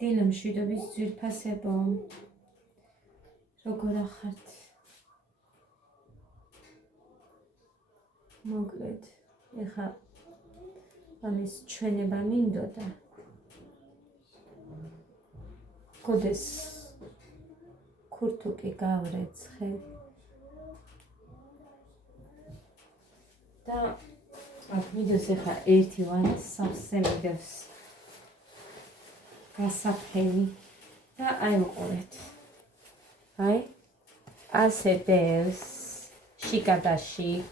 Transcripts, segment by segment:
დილო მშვიდობის ძვირფასებო, როგორ ახართ? მოკლედ, ეხლა ამის ჩვენება მინდოდა. გოდეს ქურთუკი გავრეცხე და აქ მინდოს ეხლა ერთი ვარსავსე მინდოს გასაფრენი და აი უყურეთ. აი ასე დევს შიკა და შიკ.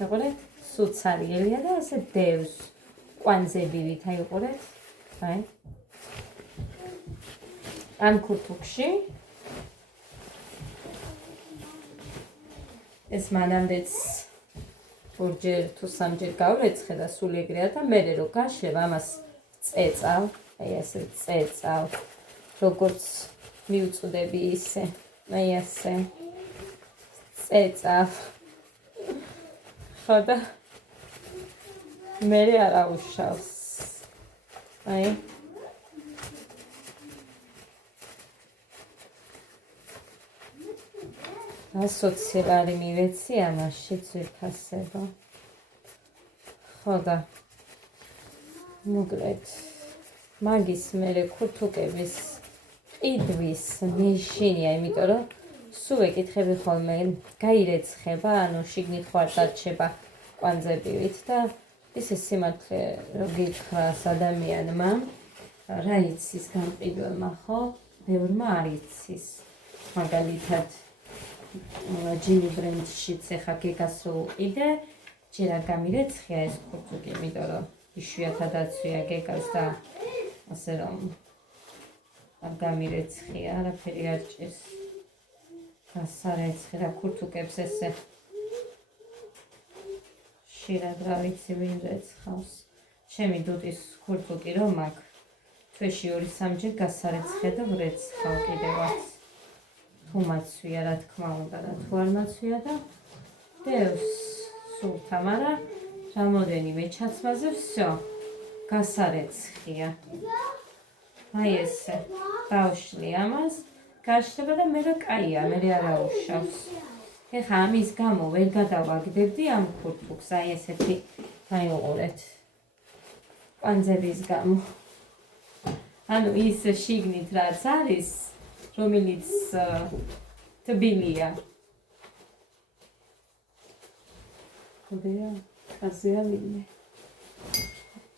უყურეთ, სუცარიელია და ასე დევს კვანძებივით. აი უყურეთ. აი ამ ქურთუკში ეს მანამდეც ორჯერ თუ სამჯერ გავრეცხე და სულ ეგრეა და მერე რო გაშლებ ამას წეწავ, აი ასე წეწავ, როგორც მიუწვდები ისე, აი ასე წეწავ. ხო და მერე არ აუშავს. აი ასოცირარი მივეცი ამაში ძვირფასებო. ხო და მოკლედ მაგის მერე ქურთუკების ყიდვის მეშინია, იმიტომ რომ სულ ეკითხები ხოლმე გაირეცხება, ანუ შიგნით ხო არ დარჩება კვანძებივით და ისე სიმართლე რომ გითხრას ადამიანმა, რა იცის გამყიდველმა ხო, ბევრმა არ იცის. მაგალითად ჯიმი ბრენდშიც ეხა გეგას რო უყიდე, ჯერ არ გამირეცხია ეს ქურთუკი, იმიტომ რომ იშვიათად აცვია გეგას და ასე რომ არ გამირეცხია, არაფერი არ ჭირს. გასარეცხი რა ქურთუკებს ესე ხშირად რა ვიცი ვინ რეცხავს. ჩემი დუდის ქურთუკი რომ აქ თვეში 2-3 ჯერ გასარეცხე და ვრეცხავ კიდევაც. თუ მაცვია რა თქმა უნდა და თუ არ მაცვია და დევს სულთა, მაგრამ რამოდენიმე ჩაცმაზე всё გასარეცხია. აი ესე დავშლი ამას, გაშლება და მერე კაია, მერე არ აუშავს. ეხლა ამის გამო ვერ გადავაგდებდი ამ ქურთუკს, აი ესეთი, აი უყურეთ, კვანძების გამო. ანუ ის შიგნით რაც არის, რომელიც თბილია. ხოდია, აზია ვინმე.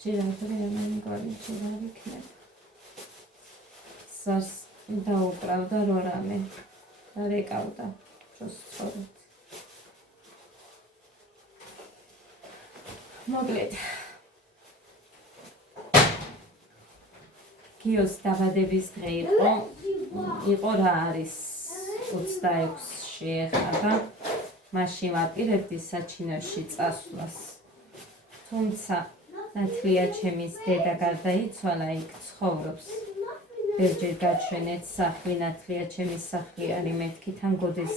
ჯერ ადრე ამენგვარი ჯერ არ იქნება. სას დაუკრავდა რო რამე, არ ეკავდა დროს სწორად. მოკლედ, გიოს დაბადების დღე იყო რა არის 26-ში ეხლა და მაშინ ვაპირებდი საჩინოში წასვლას. თუმცა ნათლია ჩემის დედა გარდაიცვალა, იქ ცხოვრობს. ბევრჯერ გაჩვენეთ სახლი, ნათლია ჩემის სახლი არის, მეთქი თან გოდეს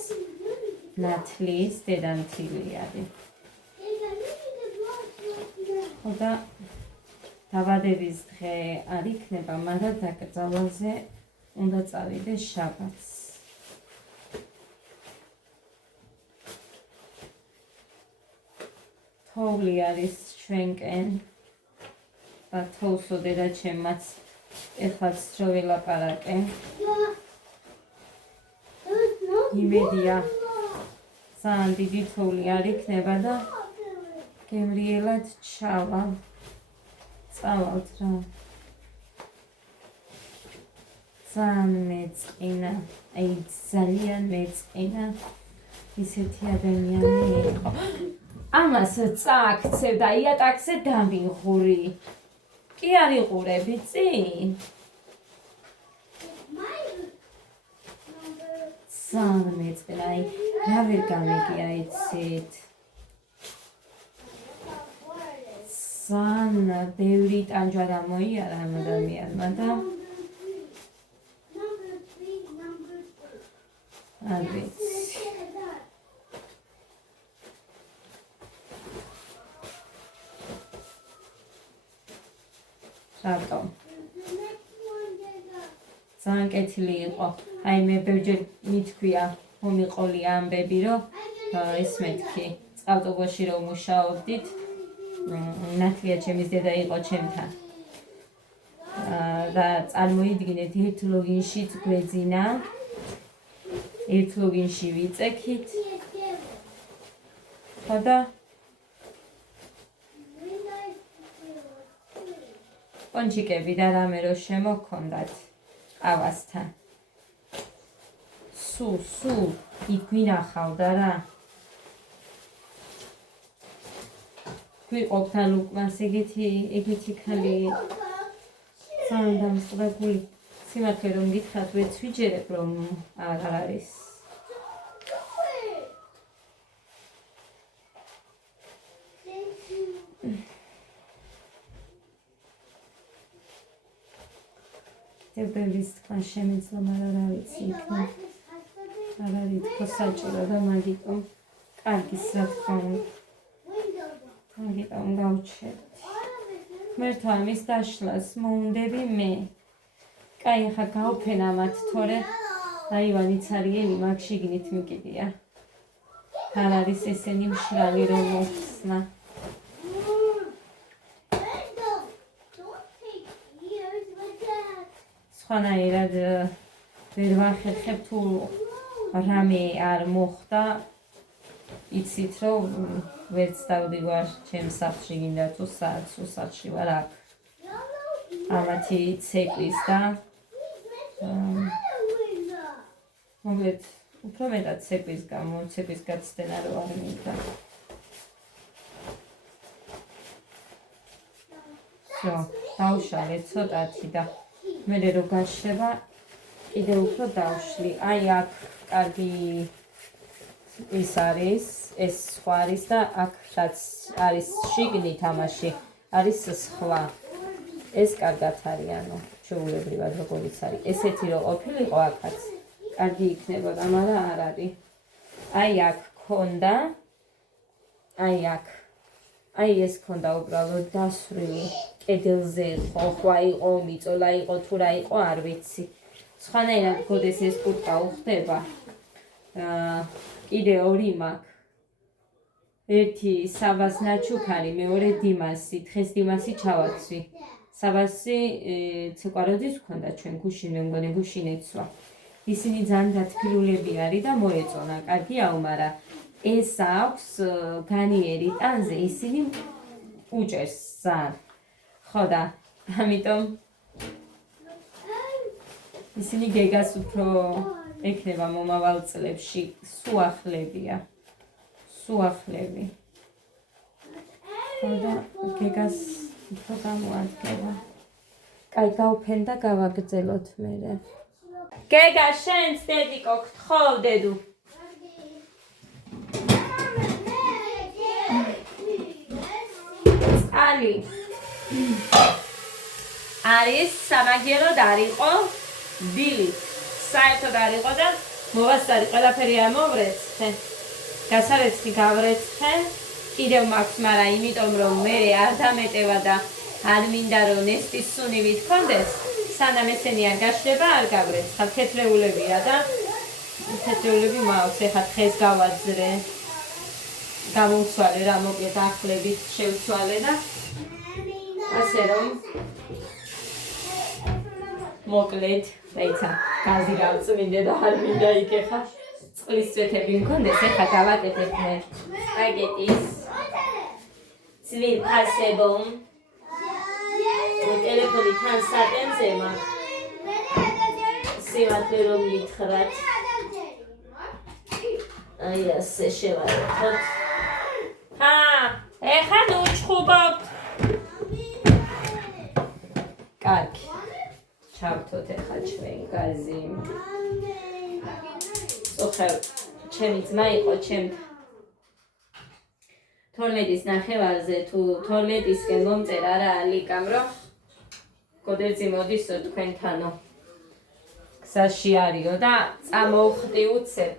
ნათლიის დედამთილი არის. ხო და დაბადების დღე არ იქნება, მაგრამ დაკრძალვაზე უნდა წავიდე შაბათს. თოვლი არის ჩვენკენ და თოვსოდე და ჩემაც ეხლაც რო ვილაპარაკე. იმედია ძალიან დიდი თოვლი არ იქნება და გემრიელად ჩავალ. წავალთ რა. ძალიან მეწყინა, აი ძალიან მეწყინა ისეთი ადამიანი იყო. ამას წააქცევ და იატაკზე დამიღური. კი არ იყურები წინ? ძალიან მეწყინა, აი რა ვერ გამიგია იცით. ძალიან ბევრი ტანჯვა გამოიარა ამ ადამიანმა და არ ვიცი. რატომ? ძალიან კეთილი იყო. აი მე ბევრჯერ მithქვია მომიყოლი ამბები, რომ ეს მეთქი წყალტუბოში რომ მუშაობდით, ნათლია ჩემის დედა იყო ჩემთან. და წარმოიდგინეთ ერთ ლოგინშიც გვეძინა, ერთ ლოგინში ვიწექით. და პონჩიკები და რამე რო შემოქონდათ ყავასთან. სულ იქ გვინახავდა რა. გვიყოფდა ლუკმას ეგეთი ხალი ძალიან დამწყდებული. სიმართლე რომ გითხრათ ვეც ვიჯერებ რომ არ არის. ბევრის თქვა შემეძლო, მაგრამ რა ვიცი, არ არის თქო საჭირო და მაგიტომ კარგის რა თქმა უნდა. მაგიტომ გავჩერდ. ღმერთო ამის დაშლას მოუნდები მე. კაი, ახლა გავფენ ამათ, თორე აივანიც არიელი მაგ შიგნით მიკიდია. არ არის ესენი მშრალი რომ მოხსნა. სხვანაირად ვერ ვახერხებ თუ რამე არ მოხდა, იცით რომ ვერც დავდივარ ჩემს სახლში გინდა თუ სახლში ვარ აქ. ამათი ცეკვის და მოკლედ უფრო მეტად ცეკვის გამო, ცეკვის გაცდენა რო არ მინდა. всё, დავშალე ცოტათი და მე რო გაშლება კიდე უფრო დავშლი. აი აქ კარგი ის არის, ეს სხვა არის და აქ რაც არის შიგნით ამაში არის სხვა. ეს კარგად არის, ანუ ჩვეულებრივად როგორიც არის. ესეთი რო ყოფილიყო აქაც კარგი იქნებოდა, მაგრამ არ არის. აი აქ ქონდა, აი აქ. აი ეს ქონდა უბრალოდ დასრული. კედელზე ხვა იყო, მიწოლა იყო, თუ რა იყო, არ ვიცი. სხვანაირად გოდეს ეს კურტკა უხდება. კიდე ორი მაქვს. ერთი საბას ნაჩუქარი, მეორე დიმასი. დღეს დიმასი ჩავაცვი. საბასი ცეკვაროძის ჰქონდა ჩვენ გუშინ, მე მგონი გუშინ ეცვა. ისინი ძალიან დათბილულები არის და მოეწონა. კარგიაო, მაგრამ ეს აქვს განიერი ტანზე, ისინი უჭერს ძალიან. ხო და ამიტომ ისინი გეგას უფრო ექნება მომავალ წლებში, სუახლებია. სუახლები. ხო და გეგას უფრო გამოადგება. კაი, გავფენ და გავაგრძელოთ მერე. გეგა, შენს დედიკო გთხოვ დედუ. ალი არის სამაგიეროდ არ იყო ბილი. საერთოდ არ იყო და მოვასწარი ყველაფერი ამოვრეცხე. გასარეცხი გავრეცხე. კიდევ მაქვს, მაგრამ იმიტომ რომ მე არ დამეტევა და არ მინდა რომ ნესტის სუნივი თქონდეს, სანამ ესენი არ გაშლება არ გავრეცხა. თეთრეულებია და თეთრეულები მაქვს. ეხლა დღეს გავაძრე. გამოვცვალე რა, მოკლედ ახლებით შევცვალე და ასე რომ მოკლედ დაიცა გაზი გავწმინდე და არ მინდა იქ ეხლა წყლის წვეთები მქონდეს. ეხლა გავაკეთებ მე სპაგეტის ძვირფასებო. ტელეფონი თან სატენზე მაქვს. სიმართლე რომ გითხრათ. აი ასე შევარდოთ. ეხლა ნუ ჩხუბობთ. კარგი. ჩავთოთ ეხლა ჩვენ გაზი. ოხერ ჩემი ძმა იყო ჩემთან. თორლეთის ნახევარზე თუ თორლეთისკენ მომწერა რა ლიკამ რომ გოდერძი მოდისო თქვენთანო. გზაში არისო და წამოვხდი უცებ.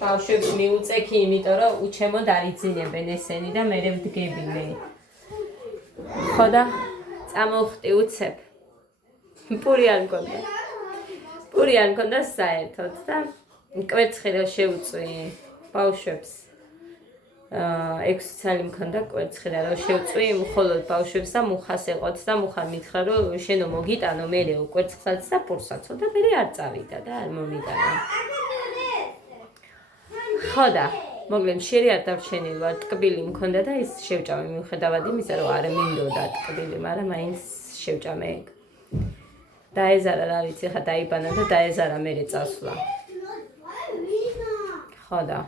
ბავშვებს მიუწექი, იმიტომ რომ უჩემოდ არიძინებენ ესენი და მე ვდგები მე. ხო და წამოვხდი უცებ. პური არ მქონდა. პური არ მქონდა საერთოდ და კვერცხი რა შეუწვი ბავშვებს 6 წელი მქონდა კვერცხი რა შევწვი მხოლოდ ბავშვებს და მუხას ეყოთ და მუხა მითხრა რომ შენო მოგიტანო მე კვერცხსაც და პურსაც და მე არ წავიდა და არ მომიტანა ხო და მოკლედ შერი არ დარჩენილი ვარ ტკბილი მქონდა და ის შევჭამე მიუხედავად იმისა რომ არ მინდოდა ტკბილი მაგრამ მაინც შევჭამე დაეზარა რა ვიცი ხა დაიბანა და დაეზარა მე წასვლა ხო და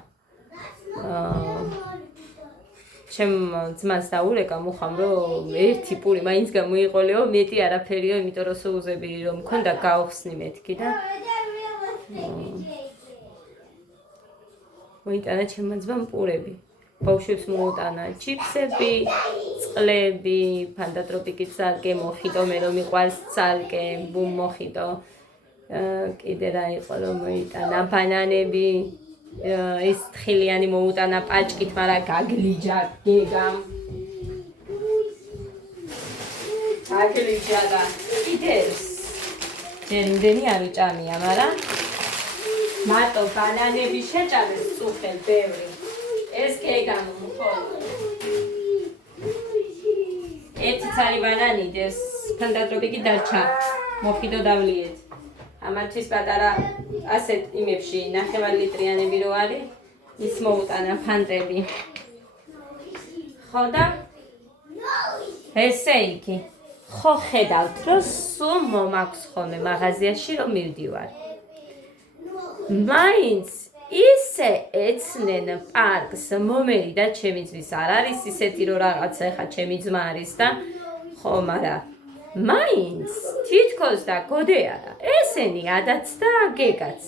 ჩემ ძმას დაურეკა მუხამ რომ ერთი პური მაინც გამოიყოლეო მეტი არაფერიო იმიტომ რომ სუზები რომ მქონდა გავხსნი მეთქი და მოიტანა ჩემმა ძმამ პურები ბავშვებს მოუტანა ჩიფსები წყლები ფანტატროპიკის ცალკე მოხიტო მე რომ მიყვარს ცალკე ბუმ მოხიტო კიდე რა იყო რომ მოიტანა ბანანები ის თხილიანი მოუტანა პაჭკით, მაგრამ გაგლიჯა გეგამ. გაგლიჯა და კიდეს. ჯერიმდენი არ უჭამია, მაგრამ მარტო ბანანები შეჭამეს წუხელ ბევრი. ეს გეგამ მხოლოდ. ერთი ცალი ბანანი დევს ფანტატროპიკი დარჩა. მოხიდო დავლიეთ. ამათვის პატარა ასეთ იმებში 9 ლიტრიანები რო არის ის მოუტანა ფანტები ხო და ესე იგი ხო ხედავთ რომ სულ მომაქვს ხოლმე მაღაზიაში რომ მივდივარ მაინც ისე ეცნენ პარკს მომერი და ჩემი ძმის არ არის ისეთი რომ რაღაცა ხა ჩემი ძმა არის და ხო მაგრამ მაინც თითქოს და გოდეარა ესენი ადაც და გეგაც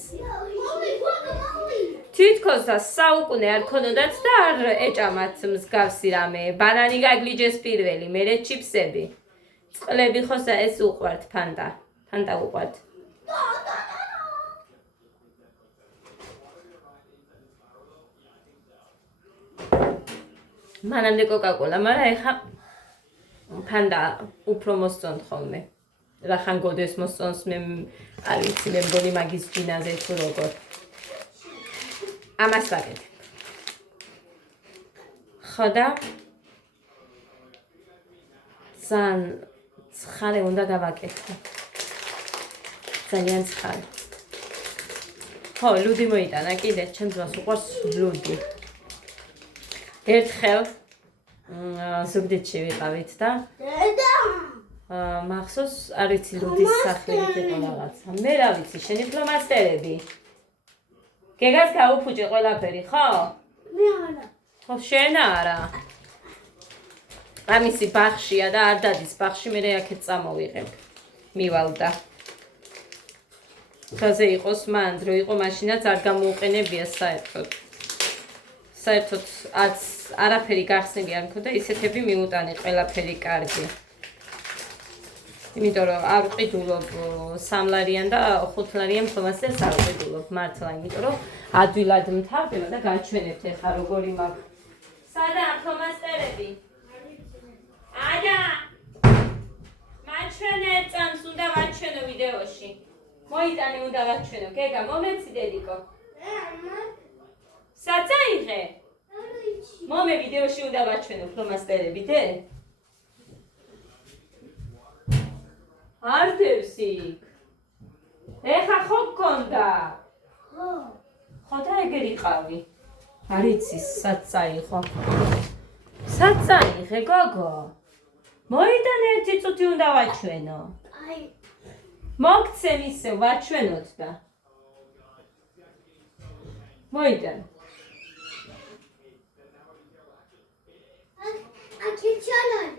თითქოს და საუკუნე არ ქონოდათ და არ ეჭამათ მსგავსი რამე ბანანი გაგლიჯეს პირველი მერე ჩიფსები წყლები ხოს და ეს უყვართ ფანტა უყვართ მანამდე კოკაკოლა მაგრამ ეხა ფანტა უფრო მოსწონთ ხოლმე რახან გოდეს მოსწონს მე არ ვიცი მე მგონი მაგის ჯინაზე თუ როგორ ამას ვაკეთებ ხო და ძალიან ცხარე უნდა გავაკეთო ძალიან ცხარე ხო ლუდი მოიტანა კიდე ჩემს ძმას უყვარს ლუდი ერთხელ ზუგდიდში ვიყავით და მახსოვს არ ვიცი ლუდის სახლით იყო რაღაცა მე რა ვიცი შენი ფლომასტერები გეგას გაუფუჭე ყველაფერი ხო? მე არა ხო შენ არა ამისი ბახშია და არ დადის ბახში მე აქეთ წამოვიღებ მივალ და ხაზე იყოს მან დრო იყო მაშინაც არ გამოუყენებია საერთოდ არც არაფერი გახსნილი არ მქონდა ისეთები მიუტანე ყველაფერი კარგი იმიტომ რომ არ ვყიდულობ 3 ლარიან და 5 ლარიან ფლომასტერს არ ვყიდულობ მართლა იმიტომ რომ ადვილად მთავრდება და გაჩვენებთ ეხა როგორი მაქვს სადაა ფლომასტერები ადა მაჩვენე წამს უნდა ვაჩვენო ვიდეოში მოიტანე უნდა ვაჩვენო გეგა მომეცი დედიკო საწაიღე მომე ვიდეოში უნდა ვაჩვენო ფლომასტერები დე არ დევსი ეხა ხო გქონდა ხო და ეგერი ყავი არ იცის საწაიღო საწაიღე გოგო მოიტანე ერთი წუთი უნდა ვაჩვენო მოგცემ ისე ვაჩვენოთ და მოიტანე Açıcılar.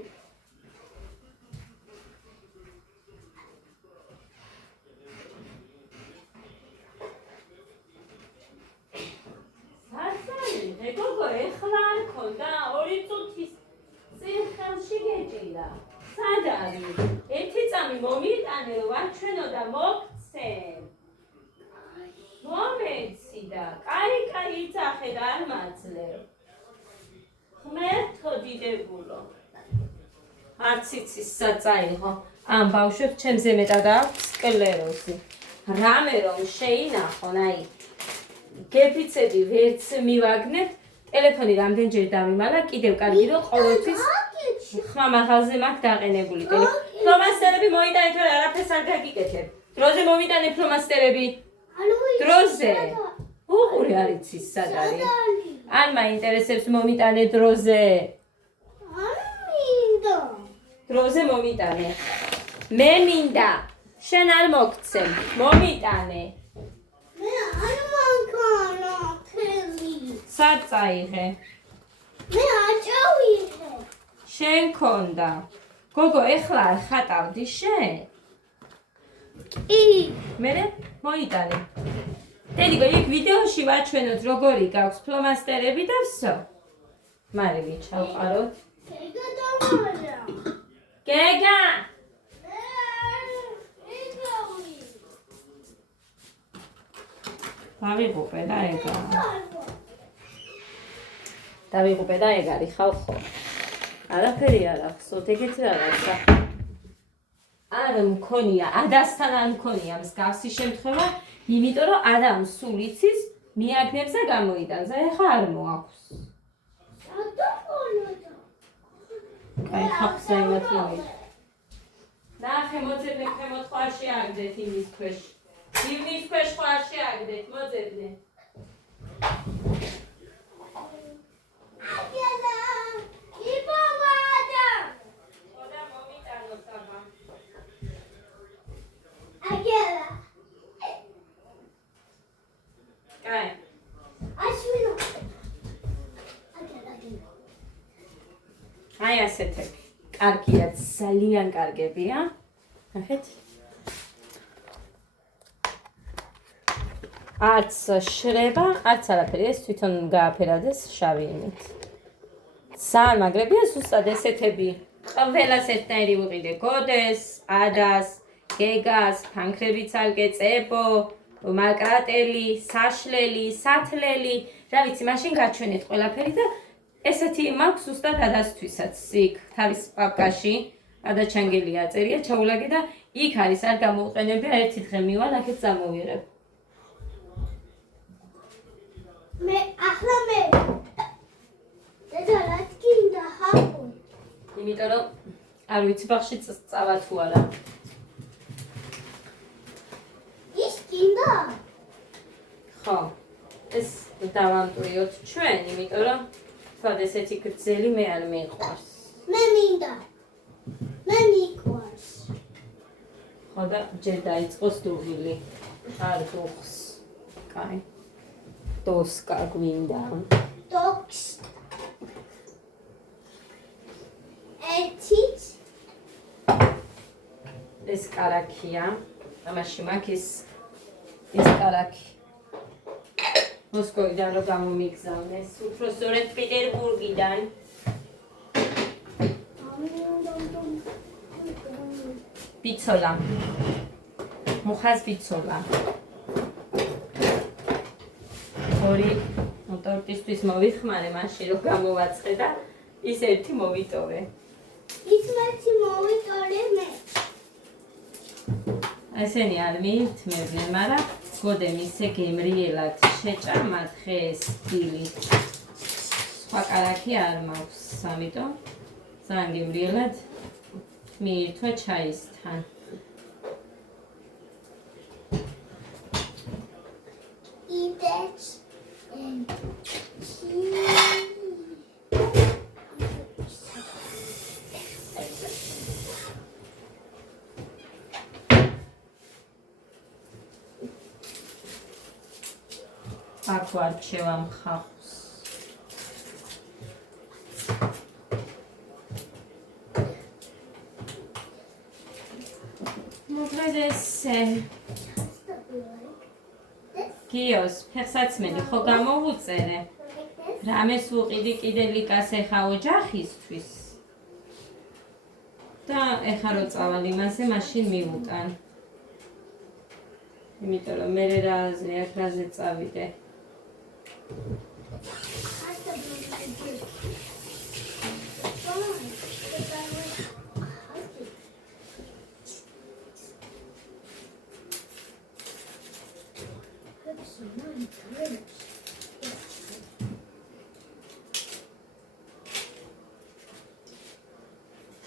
Hasan, Gogo, ეხლა ქონდა 2 წუთის წინ ხელში გეჭირა. სად არის? ერთი წამი მომიტანე რომ ვაჩვენო და მოგცემ. მომეცი და კაი იცახე და არ მაძლევ. ღმერთო დიდებულო. არც იცის საწაიღო. ამ ბავშვებს ჩემზე მეტად აქვს სკლეროზი. რამე რომ შეინახონ, აი გეფიცები ვერც მივაგნებთ, ტელეფონი რამდენჯერ დავიმალა, კიდევ კარგი რომ ყოველთვის ხმა მაღალზე მაქვს დაყენებული ტელეფონი. ფლომასტერები მოიტანეთ, რომ არაფერს არ გაგიკეთებ. დროზე მომიტანე ფლომასტერები. დროზე. უყურე არ იცის სად არის. არ მაინტერესებს მომიტანე დროზე. დროზე მომიტანე. მე მინდა. შენ არ მოგცემ. მომიტანე. მე არ მანქანა ხელი. სად წაიღე? მე არ წავიღე. შენ ქონდა. გოგო, ეხლა არ ხატავდი შენ? კი. მერე მოიტანე. დედიგო, იქ ვიდეოში ვაჩვენოთ როგორი გაქვს ფლომასტერები და ვსო. მარე ვიჩავყაროთ. გეგა დამარა. გეგა! დავიღუპე და ეგა. დავიღუპე და ეგ არის ხალხო. არაფერი არ აქვს, ოდეგეთ რაღაცა. არ მქონია, ადასთან არ მქონია მსგავსი შემთხვევა, იმიტომ რომ ადამ სულ იცის მიაგნებს და გამოიტანს. ეხა არ მოაქვს. კაი, ხალხს აიმათ მოიწ. ნახე, მოძებნე ქვემოთ ხო არ შეაგდეთ იმის ქვეშ. ივნის ქვეშ ხო არ შეაგდეთ, მოძებნე. აი ასეთები. კარგია, ძალიან კარგებია. ნახეთ. არც შრება, არც არაფერი. ეს თვითონ გააფერავდეს შავი იმით. ძალიან მაგრებია, ზუსტად ესეთები. ყველას ერთნაირი ვიყიდე. გოდეს, ადას, გეგას, ფანქრებიც ალგე, წებო, მაკრატელი, საშლელი, სათლელი. რა ვიცი, მაშინ გაჩვენეთ ყველაფერი და ესეთი მაქვს ზუსტად ადასთვისაც. იქ თავის პაპკაში ადაჩანგელი აწერია, ჩაულაგე და იქ არის არ გამოვყენებია, ერთი დღე მივალ, აქეთ წამოვიღებ. მე ახლა მე დედა რაც გინდა ხახო. იმიტომ რომ არ ვიცი ბაღში წავა თუ არა. ის გინდა? ხო. ეს დავამტვრიოთ ჩვენ, იმიტომ რომ თვად ესეთი გრძელი მე არ მიყვარს. მე მინდა. მე მიყვარს. ხო და ჯერ დაიწყოს დუღილი. არ დუღს. კაი. დოსკა გვინდა. დოქს. ეთიც. ეს კარაქია. ამაში მაქვს ეს კარაქი. მოსკოვიდან რო გამომიგზავნეს, უფრო სწორედ პეტერბურგიდან. ბიცოლა. მუხას ბიცოლა. ორი ტორტისთვის მოვიხმარე, მაშინ რო გამოვაცხე და ის ერთი მოვიტოვე. ის მათი მოვიტოვე მე. ესენი არ მიირთმევდნენ, მაგრამ გოდემ ისე გემრიელად შეჭამათ ხეს დილი. სხვა კარაქი არ მაქვს, ამიტომ ძალიან გემრიელად მიირთვა ჩაისთან. იდეც აქ ვარჩევამ ხახს. მოგრედესე. გიოს, ფეხსაცმელი ხო გამოვუწერე? რამეს ვუყიდი კიდე ლიკას ეხა ოჯახისთვის. და ეხა რო წავალ იმაზე, მაშინ მივუტან. იმიტომ რომ მე რაზე აქ რაზე წავიდე.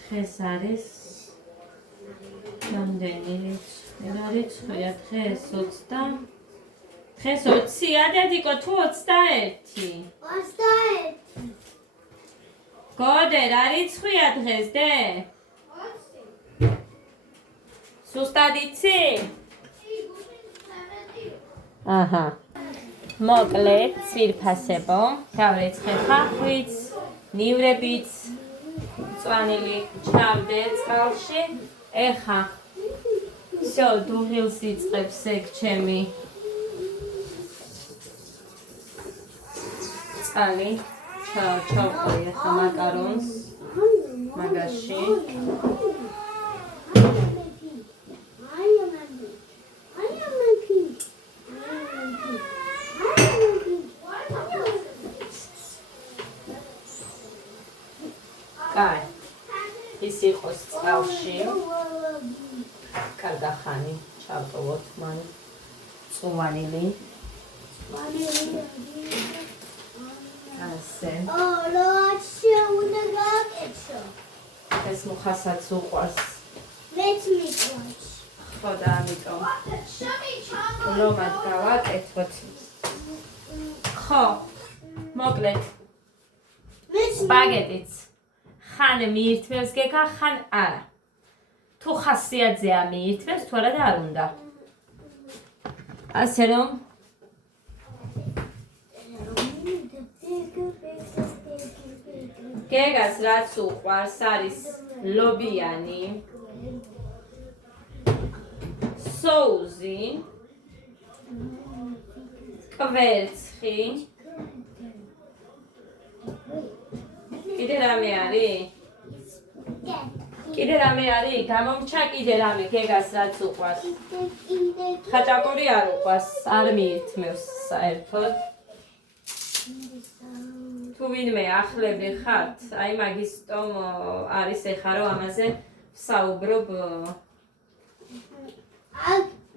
დღეს არის რამდენი რიცხვია დღეს 20 დღეს 20-ია დედიკო თუ 21 21. გოდე რა რიცხვია დღეს დე სუსტად იცი აჰა მოკლედ ძვირფასებო გავრეცხე ხახვიც ნივრებიც მწვანილი ჩავდე წყალში ეხა всё დუღილს იწყებს ეგ ჩემი წყალი ჩავყრი ახლა მაკარონს მაგაში კაი ის იყოს წყალში კარგახანი ჩავტოვოთ მან წვანილი ასე ეს მუხასაც უყვარს მეც მიყვარს. ხო და ამიტომ რომად გავაკეთოთ ხო მოკლედ სპაგეტიც ხან მიირთმევს გეკა ხან არა თუ ხასიათზეა მიირთმევს თუ არა და არ უნდა ასე რომ გეგას რაც უყვარს არის ლობიანი соузи კვერცხი კიდე რამე არის? კიდე რამე არის? გამომჩა კიდე რამე გეგას რაც უყვარს. ხაჭაპური არ უყვარს, არ მიირთმევს საერთოდ. თუ ვინმე ახლები ხართ, აი მაგისტომ არის ეხა რომ ამაზე ვსაუბრობ.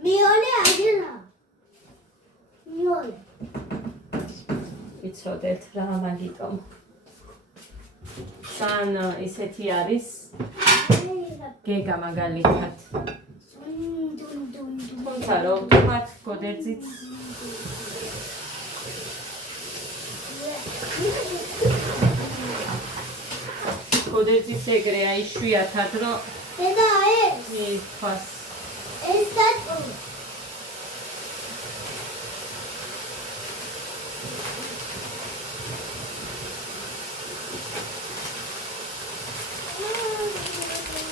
მიოლე აგერა. მიოლე. იცოდეთ რა მაგიტომ. სან ისეთი არის გეგა მაგალითად. თუმცა რომ ვთქვათ გოდერძით გოდერძით ეგრეა იშვიათად რომ დედა ეს მithwas ეს დატო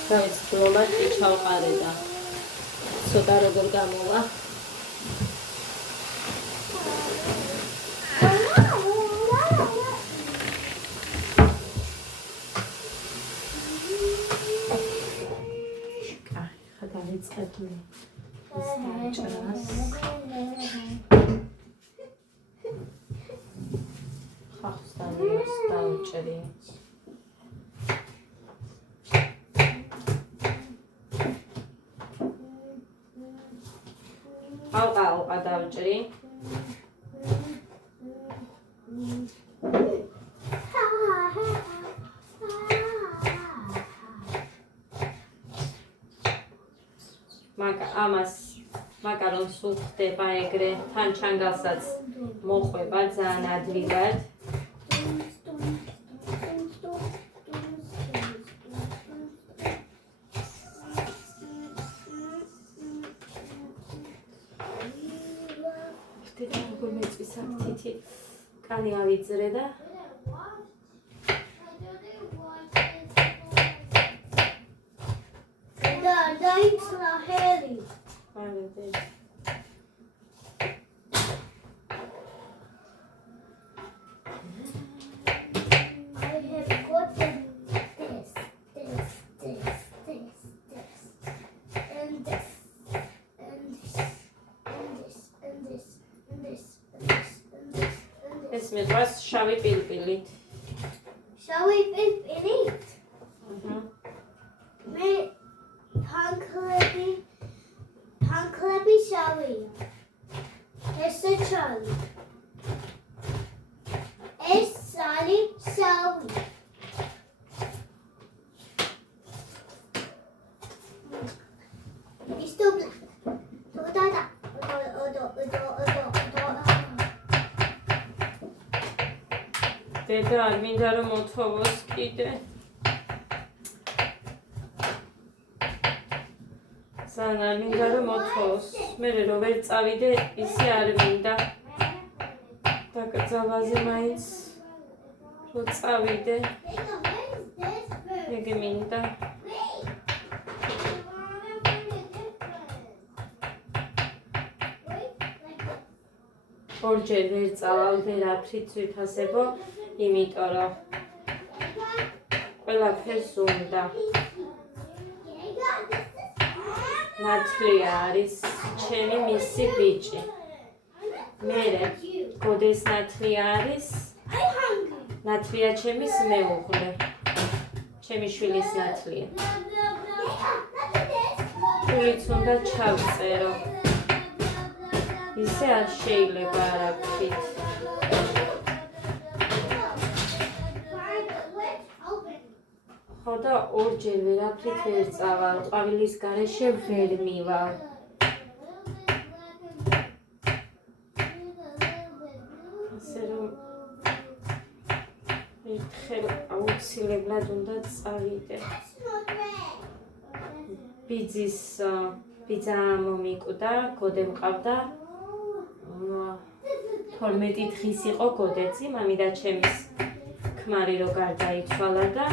ეს ბლომატი ჩავყარე და ცოტა როგორ გამოვა ხა დავიწყებ საჭრას ხახსტანს დავჭრი ალყა დავჭრი ამას მაკარონს უხდება ეგრე თან ჩანგალსაც მოხვება ძალიან ადვილად თითი კანი ავიძრე და დაიწყლა ჰერი ეს მიყვარს შავი პილპილით. შავი პილპილით? მე თანხლები შავია. ესე Charlie. Es Sally Sally. It's too black. დედა არ მინდა რომ მოთხოვოს კიდე. ძალიან არ მინდა რომ მოთხოვოს. მე რო ვერ წავიდე, ისე არ მინდა. დაკრძალვაზე მაინც რო წავიდე, ეგ მინდა. ორჯერ ვერ წავალ ვერაფრით ვითასებო, იმიტომ რომ ყველაფერს უნდა. ნათლია არის ჩემი მისი ბიჭი. მერე გოდეს ნათლია არის. ნათლია ჩემის მეუღლე. ჩემი შვილის ნათლია. თულიც უნდა ჩავწერო. ისე არ შეიძლება არაფრით. ხო და ორჯერ ვერაფრით ვერ წავალ, ყვავილის გარეშე ვერ მივალ. ასე რომ ერთხელ აუცილებლად უნდა წავიდე. ბიძა მომიკვდა, გოდე მყავდა. 12 დღის იყო გოდეცი, მამიდა ჩემის ქმარი რო გარდაიცვალა და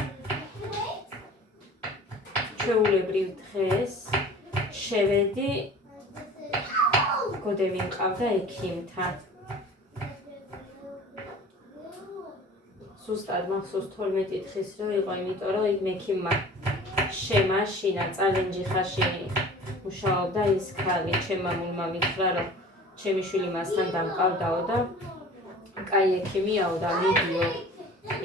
ჩვეულებრივ დღეს შევედი გოდე მიმყავდა ექიმთან. ზუსტად მახსოვს 12 დღის რო იყო, იმიტომ რომ იქ მექიმმა შემაშინა წალენჯიხაში მუშაობდა ის ქალი. ჩემ მამულმა მითხრა რომ ჩემი შვილი მასთან დამყავდაო და კაი ექიმიაო და მიდიო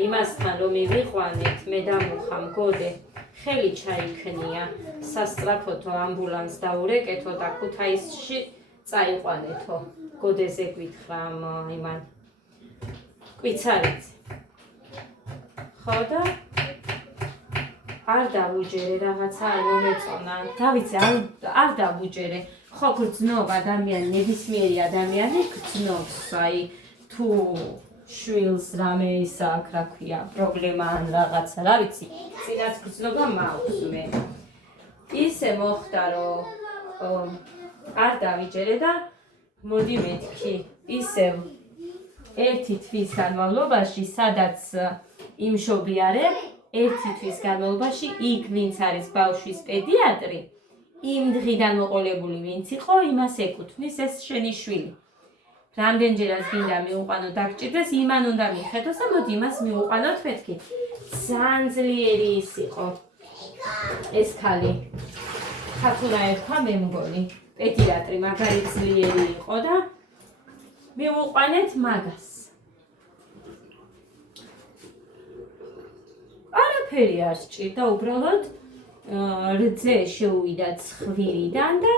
იმასთან რომ მივიყვანეთ, მე დამუხამ გოდე. ხელი ჩაიქნია, სასწრაფოთო ამბულანს დაურეკეთო და ქუთაისში წაიყვანეთო. გოდეს ეკვითხრა იმან კვიცარიძე. ხო და არ დავუჯერე, რაღაცა არ მომეწონა. დავიცე, არ დავუჯერე. ხო გრძნობა ადამიანი, ნებისმიერი ადამიანი გრძნობს, აი თუ შვილს რამე ის აქვს, რა ქვია, პრობლემა ან რაღაცა, რა ვიცი, წინაც გრძნობა მაქვს მე. ისე მოხდა, რომ არ დავიჯერე და მოდი მეთქი, ისევ ერთი თვის განმავლობაში, სადაც იმშობიარე, ერთი თვის განმავლობაში იქ ვინც არის ბავშვის პედიატრი, იმ დღიდან მოყოლებული ვინც იყო, იმას ეკუთვნის ეს შენი შვილი. რამდენჯერაც გინდა მიუყვანო დაგჭირდეს, იმან უნდა მიხედოს და მოდი იმას მიუყვანოთ მეთქი. ძალიან ძლიერი ის იყო ეს ქალი. ქართულაერთა მე მგონი, პედიატრი მაგარი ძლიერი იყო და მივუყვანეთ მაგას. არაფერი არ სჭირდა, უბრალოდ რძე შეუვიდა ცხვირიდან და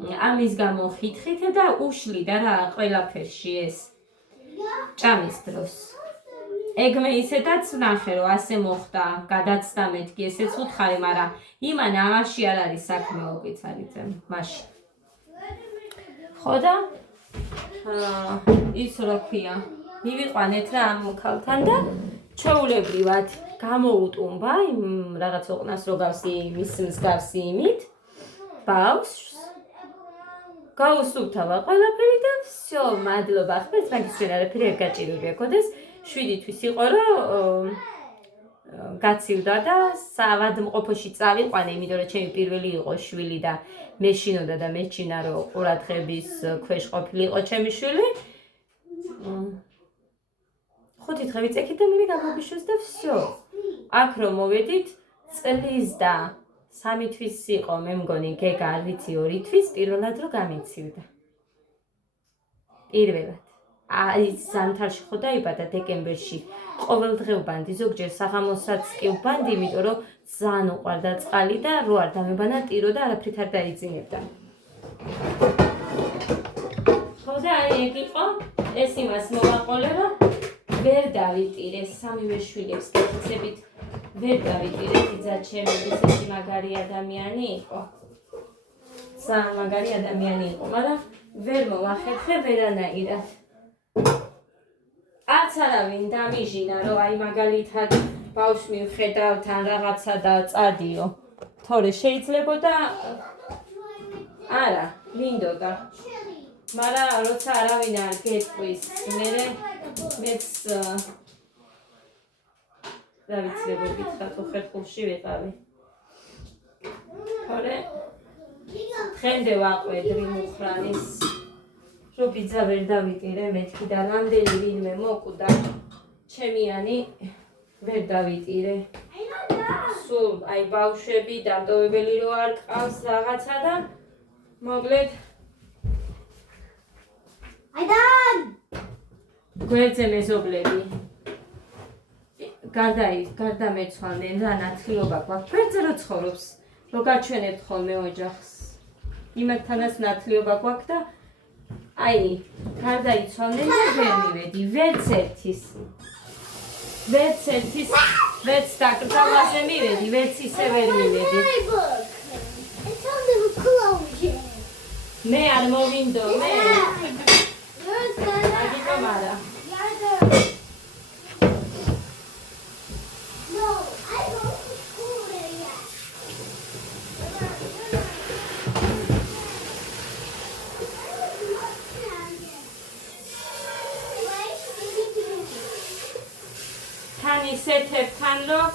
ამის გამო ხითხით და უშლიდა რა ყველაფერში ეს ჭამის დროს. ეგ მე ისედაც ვნახე რომ ასე მოხდა, გადაცდა მეთქი ესეც უთხარი, მაგრამ იმან ამაში არ არის საქმე უკვიცარიძე, მაშინ. ხო და ის რა ქვია, მივიყვანეთ რა ამ ქალთან და ჩვეულებრივად გამოუტუმბა იმ რაღაც ოყნას რო გავსი მის მსგავსი იმით ბავშვს გაუსუფთავა ყველაფერი და всё, მადლობა, ხმერთ მაგის ჩვენ არაფერი არ გაჭირვებია. გოდეს 7 თვის იყო რომ გაცივდა და საავადმყოფოში წავიყვანე, იმიტომ რომ ჩემი პირველი იყო შვილი და მეშინოდა და მეჩინა რომ ყურადღების ქვეშ ყოფილიყო ჩემი შვილი. 5 დღე ვიწექით და მე გამოგიშვეს და всё. აქ რომ მოვედით წლის და 3 თვის იყო, მე მგონი გეგა არ ვიცი 2 თვის პირველად რომ გამიცივდა. პირველად. აი ზამთარში ხო დაიბადა დეკემბერში. ყოველდღე ვბანდი, ზოგჯერ საღამოსაც კი ვბანდი, იმიტომ რომ ძალიან უყვარდა წყალი და რო არ დამებანა ტირო და არაფრით არ დაიძინებდა. ხო და აი ეგ იყო ეს იმას მოვაყოლება ვერ დავიტირე სამივე შვილებს გეცებით ვერ დავიტირე თიძა ჩემი ისეთი მაგარი ადამიანი იყო ძალიან მაგარი ადამიანი იყო მაგრამ ვერ მოვახერხე ვერანაირად არც არავინ დამიჟინა რომ აი მაგალითად ბავშვს მივხედავთ ან რაღაცა და წადიო თორე შეიძლებოდა არა მინდოდა მაგრამ როცა არავინ არ გეტყვის მეც რა ვიცი როგორ გითხრათ უხერხულში ვიყავი თორე დღემდე ვაყვედრი მუხრანის რომ ბიძა ვერ დავიტირე მეთქი და რამდენი ვინმე მოკვდა ჩემიანი ვერ დავიტირე სულ აი ბავშვები დამტოვებელი რო არ ყავს რაღაცა და მოკლედ გვერდზე მეზობლები გარდა მეცვალნენ რა ნათლიობა გვაქვს გვერდზე რო ცხოვრობს რო გაჩვენებთ ხოლმე ოჯახს იმათთანაც ნათლიობა გვაქვს და აი გარდაიცვალნენ და ვერ მივედი ვერც ერთის ვერც დაკრძალვაზე მივედი ვერც ისე ვერ მივედი მე არ მოვინდო მე აგიტომ არა თან ისეთებთან რომ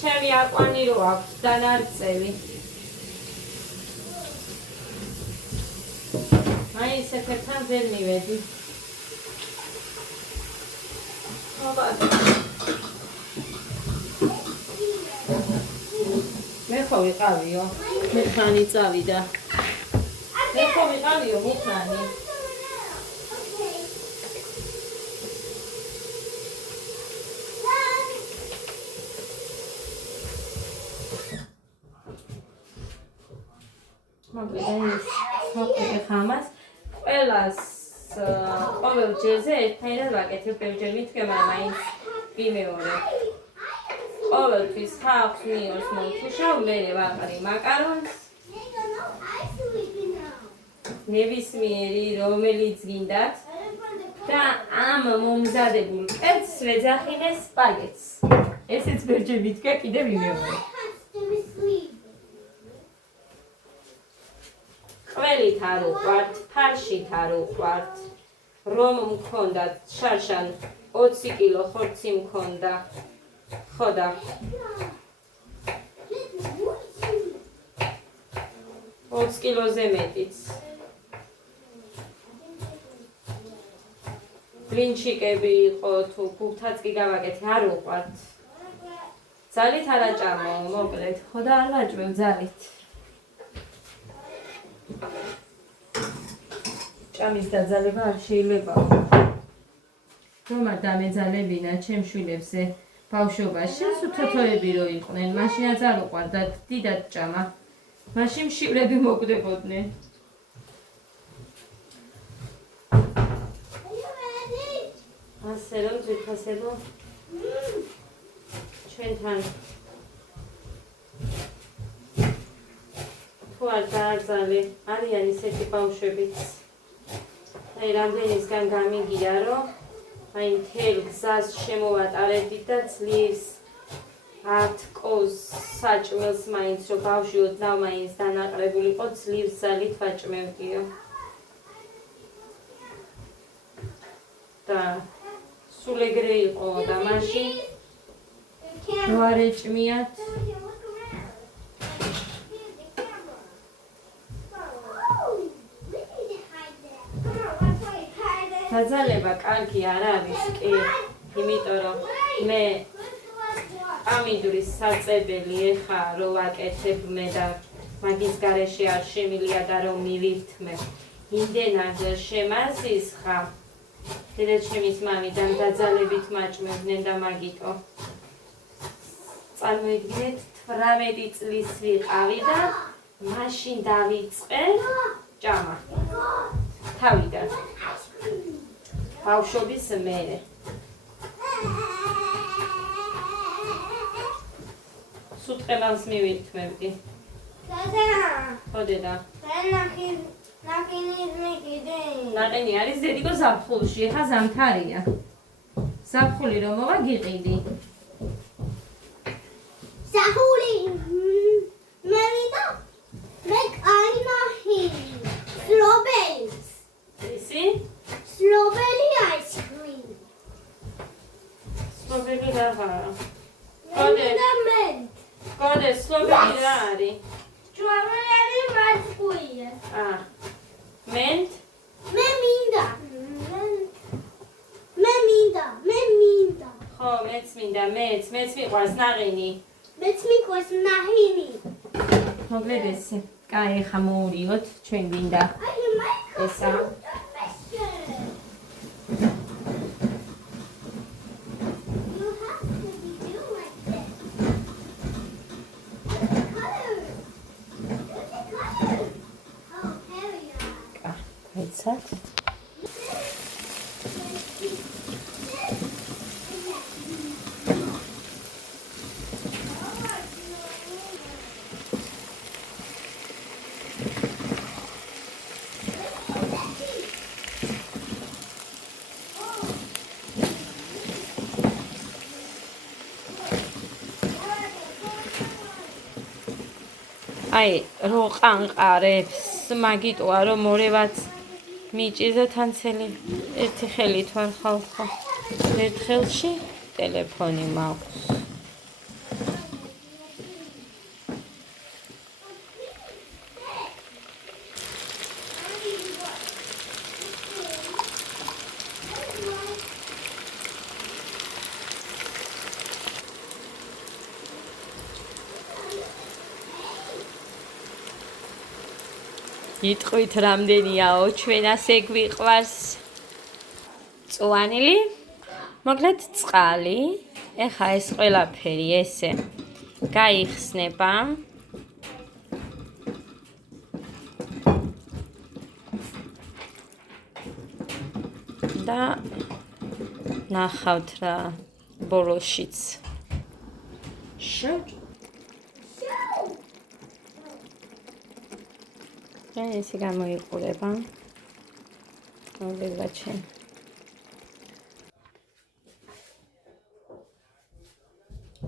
ჩემი აყვანი რო აქვს დანარწევი აი ისეთებთან ვერ მივედი მე ხო ვიყავიო მუხრანი წავიდა მე ხო ვიყავიო მუხრანი ხამას ყველას ყოველ ჯერზე ერთნაირად ვაკეთებ ბევრჯერ მithქე მაგრამ მაინც ვიმეორე ყოველთვის ხავს მიორს მომთუშავ მერე ვაყრი მაკარონს ნებისმიერი რომელიც გინდათ და ამ მომზადებულ კერძს ვეძახინე სპაგეტს ესეც ბევრჯერ მithქე კიდე ვიმეორე ყველით არ უყვართ, ფარშით არ უყვართ, რომ მქონდათ შარშან 20 კილო ხორცი მქონდა, ხო და 20 კილოზე მეტიც. ბლინჩიკები იყო თუ გუფთაც კი გავაკეთე, არ უყვართ. ძალით არ აჭამო, მოკლედ, ხო და არ ვაჭმევ ძალით. ჭამის დაძალება არ შეიძლებაო. რომ არ დამეძალებინა ჩემ შვილებზე ბავშვობაში, თოთოები რო იყვნენ, მაშინაც არ უყვარდათ, დიდად ჭამა. მაშინ მშივრები მოკვდებოდნენ. ასე რომ ძვირფასებო ჩვენთან თუ არ დააძალე არიან ისეთი ბავშვებიც აი რამდენისგან გამიგია რომ აი მთელ გზას შემოვატარებდით და ძლიერს ათკოს საჭმელს მაინც რომ ბავშვი ოდნავ მაინც დანაყრებული იყო ძლიერს ძალით ვაჭმევდიო და სულ ეგრე იყო და მაშინ რო არ ეჭმიათ დაძალება კარგი არ არის კი იმიტომ რომ მე ამინდურის საწებელი ეხა რო ვაკეთებ მე და მაგის გარეშე არ შემილია და რომ მივირთმე იმდენად შემაზისხა დედაჩემის მამიდან დაძალებით მაჭმევდნენ და მაგიტო წარმოიდგინეთ 18 წლის ვიყავი და მაშინ დავიწყე ჭამა. თავიდან. ბავშვობის მერე. სუტყემალს მივირთმევდი. ხოდედა. ნაყინი არის დედიკო ზაფხულში, ხა ზამთარია. ზაფხული რომ მოვა გიყიდი. ზაფხული მერიდა მე კაინაჰი სლობელის ისი? სლობელი აისკრიმ სლობელი რა? კოდე სლობელი რა არის? ჭუამელი მარტყუია მენტ? მე მინდა ხო, მეც მინდა, მეც მიყვარს ნაყინი. მეც მიყვარს ნაჰინი მოკლედ ესე. კაი, ხა მოურიოთ, ჩვენ გვინდა ესა. Headset. აი, რო ყანყარებს, მაგიტოა რომ მორევაც მიჭირდა თანცელი ერთი ხელით ვარ ხალხო. ერთ ხელში ტელეფონი მაქვს. იტყვით რამდენიაო, ჩვენ ასე გვიყვარს წვანილი, მოკლედ წყალი, ეხა ეს ყველაფერი ესე გაიხსნება. და ნახავთ რა ბოლოშიც. ესე გამოიყურება. მოგება ჩვენ.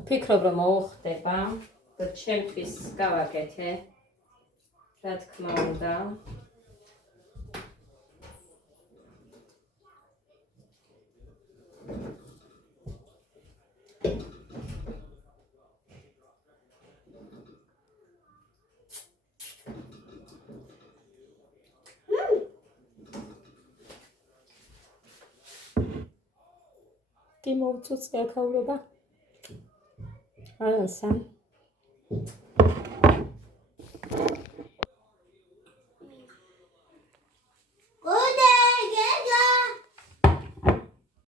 ფიქრობ რომ მოუხდება და ჩემთვის გავაკეთე. რა თქმა უნდა. მოვწუწე აქაურობა. ანსა